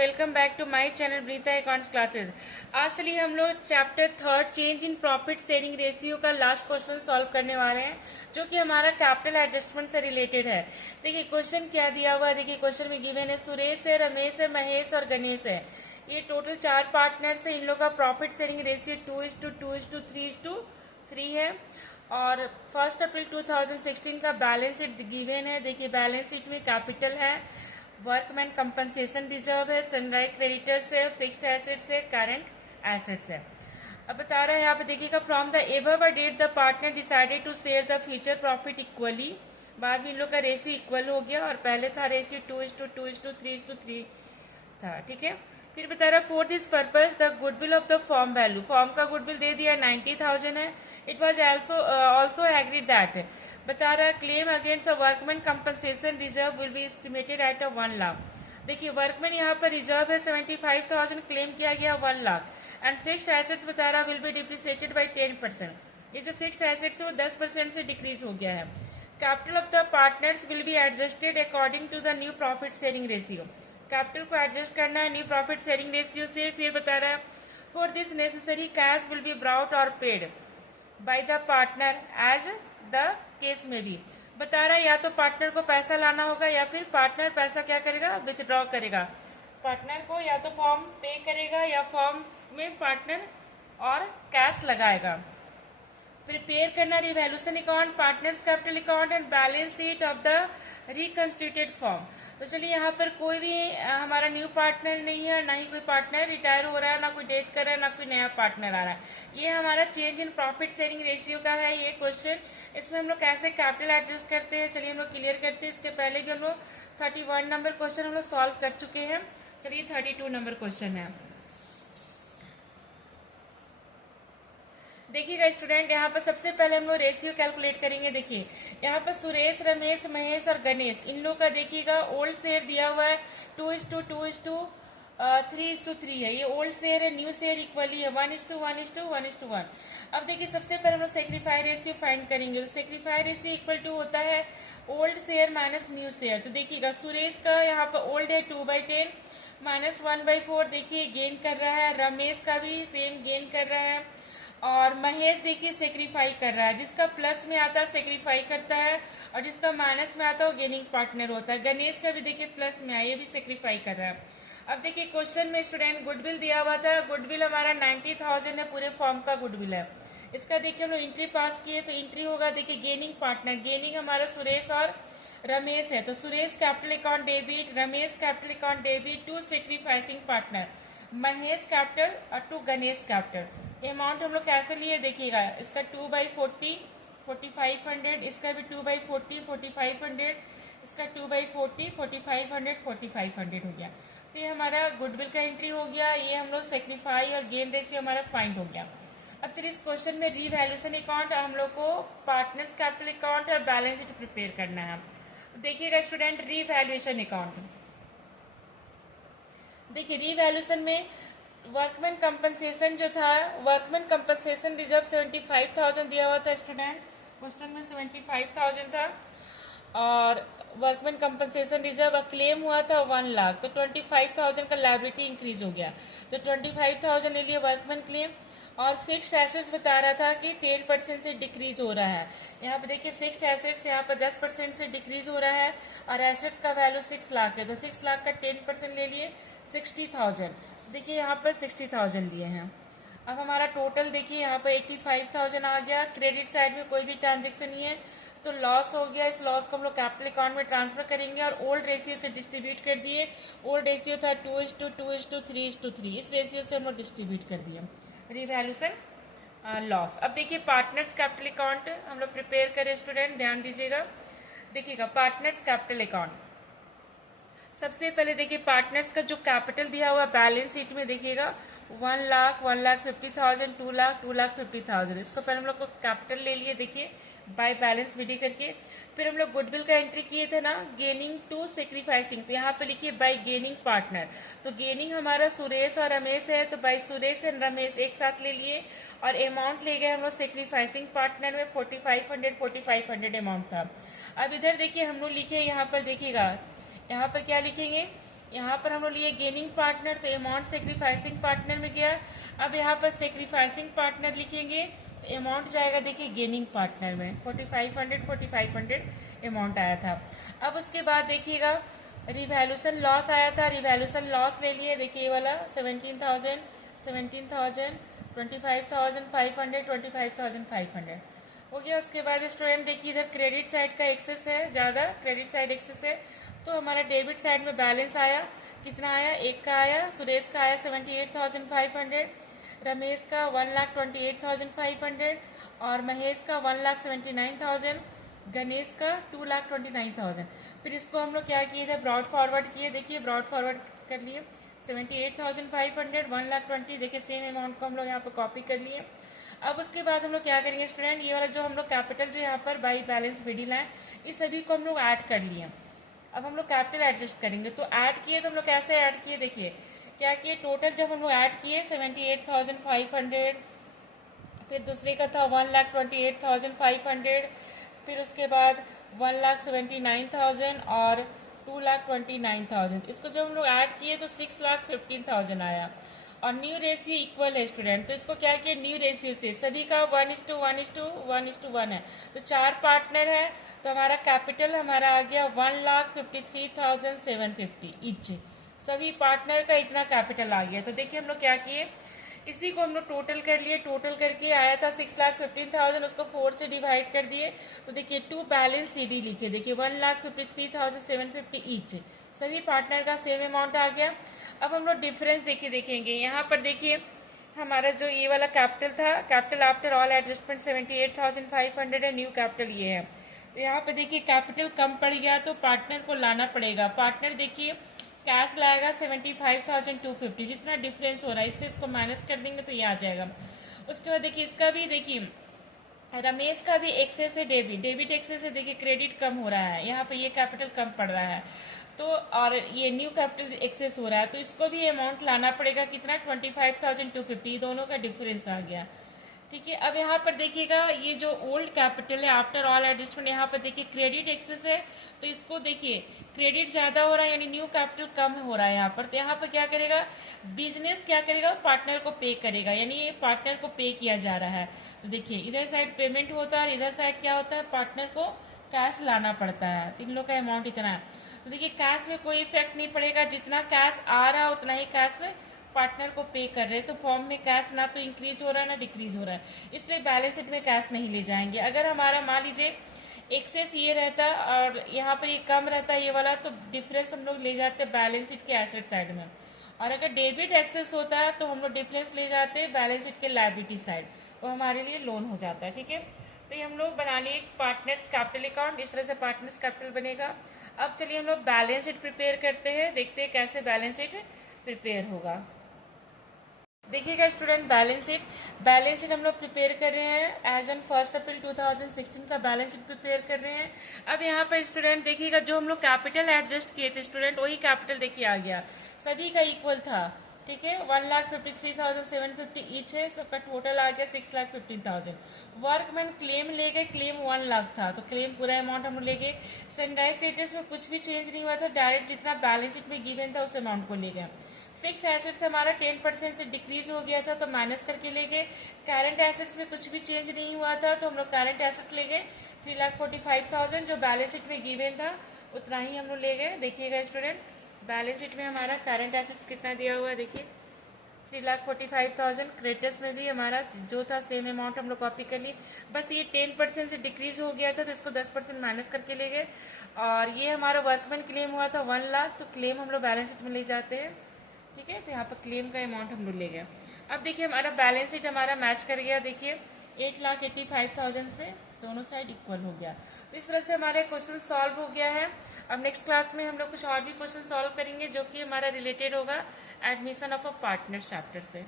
Welcome back to my channel Breeta accounts classes. आज चलिए हम लोग chapter 3 change in profit sharing ratio का लास्ट क्वेश्चन सॉल्व करने वाले हैं, जो कि हमारा कैपिटल एडजस्टमेंट से रिलेटेड है। देखिए क्वेश्चन क्या दिया हुआ है। देखिए क्वेश्चन में गिवन है सुरेश है, रमेश है, महेश और गणेश है। ये टोटल 4 पार्टनर्स है। इन लोग का प्रॉफिट शेयरिंग रेशियो 2:2:3:3 है। और 1 अप्रैल 2016 का बैलेंस शीट गिवन है। देखिए बैलेंस शीट में कैपिटल है, वर्कमैन कंपनसेशन रिजर्व है, सनराइज क्रेडिटर्स है, फिक्स्ड एसेट्स है, करंट एसेट्स है। अब बता रहा है यहाँ पे देखिएगा, from the above date the partner decided to share the future profit equally. बाद में इन लोग का रेशियो इक्वल हो गया और पहले था रेशियो 2:2:3:3 था। ठीक है। फिर बता रहा for this purpose the goodwill of the form value, form का गुडविल दे दिया 90,000 है। It was also agreed that, बता रहा claim against a workman compensation reserve will be estimated at 1 lakh. देखिए वर्कमैन यहाँ पर रिजर्व है 75,000, क्लेम किया गया 1 लाख। एंड फिक्स्ड एसेट्स बता रहा विल बी डिप्रिसिएटेड बाई 10%। ये जो फिक्स्ड एसेट्स है वो 10% से डिक्रीज हो गया है। Capital of the partners will be adjusted according to the new profit sharing ratio. Capital को एडजस्ट करना है न्यू प्रॉफिट शेयरिंग रेशियो से। फिर बता रहा है for this necessary cash will be brought और paid by the partner as the case में भी। बता रहा है या तो पार्टनर को पैसा लाना होगा या फिर पार्टनर पैसा क्या करेगा, विथड्रॉ करेगा। पार्टनर को या तो फॉर्म पे करेगा या फॉर्म में पार्टनर और कैश लगाएगा। प्रिपेयर करना revaluation account, partners capital account and balance sheet of the reconstituted firm. तो चलिए यहाँ पर कोई भी हमारा न्यू पार्टनर नहीं है, ना ही कोई पार्टनर रिटायर हो रहा है, ना कोई डेट कर रहा है, ना कोई नया पार्टनर आ रहा है। ये हमारा change in profit sharing ratio का है ये क्वेश्चन। इसमें हम लोग कैसे कैपिटल एडजस्ट करते हैं चलिए हम लोग क्लियर करते हैं। इसके पहले भी हम लोग 31 नंबर क्वेश्चन हम लोग सॉल्व कर चुके हैं। चलिए 32 नंबर क्वेश्चन है। देखिएगा स्टूडेंट, यहाँ पर सबसे पहले हम लोग रेशियो कैलकुलेट करेंगे। देखिए यहाँ पर सुरेश, रमेश, महेश और गणेश, इन लोग का देखिएगा ओल्ड शेयर दिया हुआ है 2:2:3:3 है। ये ओल्ड शेयर है, न्यू शेयर इक्वली है 1:1:1:1। अब देखिए सबसे पहले हम लोग सेक्रीफाई रेशियो फाइंड करेंगे। तो सेक्रीफाई रेशियो इक्वल टू होता है old share minus new share. तो देखिएगा सुरेश का यहाँ पर ओल्ड है 2/10 माइनस 1/4, देखिए गेन कर रहा है। रमेश का भी सेम गेन कर रहा है। और महेश देखिए सेक्रीफाई कर रहा है, जिसका प्लस में आता है सेक्रीफाई करता है और जिसका माइनस में आता है वो गेनिंग पार्टनर होता है। गणेश का भी देखिए प्लस में आया, ये भी सेक्रीफाई कर रहा है। अब देखिए क्वेश्चन में स्टूडेंट गुडविल दिया हुआ था, गुडविल हमारा 90,000 है, पूरे फॉर्म का गुडविल है। इसका देखिए हम लोग एंट्री पास किए तो एंट्री होगा देखिए गेनिंग पार्टनर, गेनिंग हमारा सुरेश और रमेश है। तो Suresh capital account debit, Ramesh capital account debit to sacrificing partner, Mahesh capital और टू गणेश कैपिटल। अमाउंट हम लोग कैसे लिए देखिएगा, इसका 2/40 4500, इसका भी 2/40 4500, इसका 2/40 4500 4500 हो गया। तो ये हमारा गुडविल का एंट्री हो गया। ये हम लोग सेक्रीफाई और गेन रेशियो हमारा फाइंड हो गया। अब चलिए इस क्वेश्चन में रीवैल्यूएशन अकाउंट हम लोग को पार्टनर्स कैपिटल अकाउंट और बैलेंस शीट प्रिपेयर करना है। तो देखिएगा स्टूडेंट रीवैल्यूएशन अकाउंट, देखिए रीवैल्यूएशन में वर्कमैन कंपनसेशन जो था, वर्कमैन कंपनसेशन रिजर्व 75,000 दिया हुआ था स्टूडेंट, क्वेश्चन में 75,000 था। और वर्कमैन कंपनसेशन रिजर्व क्लेम हुआ था 1 लाख, तो 25,000 का लायबिलिटी इंक्रीज हो गया। तो 25,000 ले लिए वर्कमैन क्लेम। और फिक्स्ड एसेट्स बता रहा था कि 10% से डिक्रीज हो रहा है। यहाँ पे देखिए फिक्स्ड एसेट्स यहाँ पर 10% से डिक्रीज हो रहा है और एसेट्स का वैल्यू 6 लाख है। तो 6 लाख का 10% ले लिए 60,000। देखिए यहाँ पर 60,000 दिए हैं। अब हमारा टोटल देखिए यहाँ पर 85,000 आ गया। क्रेडिट साइड में कोई भी ट्रांजेक्शन नहीं है तो लॉस हो गया। इस लॉस को हम लोग कैपिटल अकाउंट में ट्रांसफर करेंगे और ओल्ड रेशियो से डिस्ट्रीब्यूट कर दिए। ओल्ड रेशियो था 2:2:3:3, इस रेशियो से हम लोग डिस्ट्रीब्यूट कर दिए। Revaluation loss. अब देखिए पार्टनर्स कैपिटल अकाउंट हम लोग प्रिपेयर करें स्टूडेंट, ध्यान दीजिएगा। देखिएगा पार्टनर्स कैपिटल अकाउंट, सबसे पहले देखिए पार्टनर्स का जो कैपिटल दिया हुआ बैलेंस शीट में देखिएगा 1 लाख 1,50,000 2 लाख 2,50,000। इसको पहले हम लोग को कैपिटल ले लिए देखिए बाय बैलेंस विडी करके। फिर हम लोग गुडविल का एंट्री किए थे ना, गेनिंग टू सेक्रीफाइसिंग, तो यहाँ पे लिखिए बाय गेनिंग पार्टनर। तो गेनिंग हमारा सुरेश और रमेश है, तो बाय सुरेश एंड रमेश एक साथ ले लिए और अमाउंट ले गए हम लोग सेक्रीफाइसिंग पार्टनर में 4500 अमाउंट था। अब इधर देखिए हम लोग लिखे, यहाँ पर देखिएगा यहाँ पर क्या लिखेंगे यहाँ पर हम लोग लिए गेनिंग पार्टनर, तो अमाउंट सेक्रीफाइसिंग पार्टनर में गया। अब यहाँ पर सेक्रीफाइसिंग पार्टनर लिखेंगे तो अमाउंट जाएगा देखिए गेनिंग पार्टनर में 4500 अमाउंट आया था। अब उसके बाद देखिएगा रिवैल्यूशन लॉस आया था, रिवैल्यूशन लॉस ले लिए, देखिए ये वाला 17,000, 25,500, 25,500 हो गया। उसके बाद स्टूडेंट देखिए इधर क्रेडिट साइड का एक्सेस है, ज़्यादा क्रेडिट साइड एक्सेस है, तो हमारा डेबिट साइड में बैलेंस आया, कितना आया, एक का आया, सुरेश का आया 78,500, रमेश का 1,28,500 और महेश का 1,79,000, गणेश का 2,29,000। फिर इसको हम लोग क्या किए थे, ब्रॉड फॉरवर्ड किए, देखिए ब्रॉड फॉरवर्ड कर लिए 78,500, 1,20,000, देखिए सेम अमाउंट को हम लोग यहाँ पर कॉपी कर लिए। अब उसके बाद हम लोग क्या करेंगे स्टूडेंट, ये वाला जो हम लोग कैपिटल जो यहाँ पर बाई बैलेंस विडी लाए, इस सभी को हम लोग ऐड कर लिए। अब हम लोग कैपिटल एडजस्ट करेंगे, तो ऐड किए तो हम लोग कैसे ऐड किए, देखिए क्या किए, टोटल जब हम लोग ऐड किए 78,500, फिर दूसरे का था 1,28,500, फिर उसके बाद 1,79,000 और 2,29,000, इसको जब हम लोग ऐड किए तो 6,15,000 आया। और न्यू रेशियो इक्वल है स्टूडेंट, तो इसको क्या किया, न्यू रेशियो से सभी का 1:1:1:1 है, तो 4 पार्टनर है, तो हमारा कैपिटल हमारा आ गया 1,53,750 ईच, सभी पार्टनर का इतना कैपिटल आ गया। तो देखिए हम लोग क्या किए, इसी को हम लोग टोटल कर लिए, टोटल करके आया था 6,15,000, उसको 4 से डिवाइड कर दिए, तो देखिए 2 बैलेंस CD लिखे, देखिए 1,53,750 ईच, सभी पार्टनर का सेम अमाउंट आ गया। अब हम लोग डिफरेंस देखिए देखेंगे, यहाँ पर देखिए हमारा जो ये वाला कैपिटल था, कैपिटल आफ्टर ऑल एडजस्टमेंट 78,500 है, न्यू कैपिटल ये है, तो यहाँ पर देखिए कैपिटल कम पड़ गया तो पार्टनर को लाना पड़ेगा। पार्टनर देखिए कैश लाएगा 75,250, जितना डिफरेंस हो रहा है इससे इसको माइनस कर देंगे तो ये आ जाएगा। उसके बाद देखिए इसका भी देखिए रमेश का भी एक्सेस है, डेबिट एक्सेस है, देखिए क्रेडिट कम हो रहा है, यहाँ पे ये कैपिटल कम पड़ रहा है, तो और ये न्यू कैपिटल एक्सेस हो रहा है, तो इसको भी अमाउंट लाना पड़ेगा, कितना 25,250, दोनों का डिफरेंस आ गया। ठीक है, अब यहाँ पर देखिएगा ये जो ओल्ड कैपिटल है आफ्टर ऑल एडजस्टमेंट, यहाँ पर देखिए क्रेडिट एक्सेस है, तो इसको देखिए क्रेडिट ज्यादा हो रहा है यानी न्यू कैपिटल कम हो रहा है यहाँ पर, तो यहाँ पर क्या करेगा बिजनेस, क्या करेगा पार्टनर को पे करेगा, यानी ये पार्टनर को पे किया जा रहा है। तो देखिए इधर साइड पेमेंट होता है, इधर साइड क्या होता है, पार्टनर को कैश लाना पड़ता है, तो इन लोग का अमाउंट इतना है। तो देखिए कैश में कोई इफेक्ट नहीं पड़ेगा, जितना कैश आ रहा है उतना ही कैश पार्टनर को पे कर रहे हैं, तो फॉर्म में कैश ना तो इंक्रीज हो रहा है ना डिक्रीज हो रहा है, इसलिए बैलेंस शीट में कैश नहीं ले जाएंगे। अगर हमारा मान लीजिए एक्सेस ये रहता और यहाँ पर ये कम रहता ये वाला, तो डिफरेंस हम लोग ले जाते हैं बैलेंस शीट के एसेट साइड में, और अगर डेबिट एक्सेस होता है तो हम लोग डिफरेंस ले जाते हैं बैलेंस शीट के लायबिलिटी साइड, वो हमारे लिए लोन हो जाता है। ठीक है, तो ये हम लोग बना लिए पार्टनर्स कैपिटल अकाउंट, इस तरह से पार्टनर्स कैपिटल बनेगा। अब चलिए हम लोग बैलेंस शीट प्रिपेयर करते हैं, देखते हैं कैसे बैलेंस शीट प्रिपेयर होगा। देखिएगा स्टूडेंट बैलेंस शीट हम लोग प्रिपेयर कर रहे हैं एज ऑन 1 अप्रैल 2016 का बैलेंस शीट प्रिपेयर कर रहे हैं। अब यहाँ पर स्टूडेंट देखिएगा जो हम लोग कैपिटल एडजस्ट किए थे स्टूडेंट, वही कैपिटल देखिए आ गया, सभी का इक्वल था। ठीक है, 1,53,750 ईच है, सबका टोटल आ गया 6,15,000। वर्कमैन क्लेम ले गए, क्लेम 1 लाख था, तो क्लेम पूरा अमाउंट हम ले गए। सनराइज क्रेडिटर्स में कुछ भी चेंज नहीं हुआ था, डायरेक्ट जितना बैलेंस शीट में गिवन था उस अमाउंट को ले गए। फिक्स्ड एसेट्स हमारा 10% से डिक्रीज हो गया था तो माइनस करके ले गए। करंट एसेट्स में कुछ भी चेंज नहीं हुआ था तो हम लोग करंट एसेट ले गए 3,45,000, जो बैलेंस शीट में गिवन था उतना ही हम लोग ले गए। देखिएगा स्टूडेंट बैलेंस शीट में हमारा करंट एसेट्स कितना दिया हुआ है, देखिए 3,45,000। क्रेडिटर्स में भी हमारा जो था सेम अमाउंट हम लोग कॉपी कर लिए, बस ये 10% से डिक्रीज हो गया था तो इसको 10% माइनस करके ले गए। और ये हमारा वर्कमैन क्लेम हुआ था 1 लाख, तो क्लेम हम लोग बैलेंस शीट में ले जाते हैं। ठीक है, तो यहाँ पर क्लेम का अमाउंट हम लोग ले गए। अब देखिए हमारा बैलेंस शीट हमारा मैच कर गया, देखिए 8,85,000 से दोनों साइड इक्वल हो गया। तो इस तरह से हमारे क्वेश्चन सॉल्व हो गया है। अब नेक्स्ट क्लास में हम लोग कुछ और भी क्वेश्चन सॉल्व करेंगे जो कि हमारा रिलेटेड होगा admission of a partner chapter से।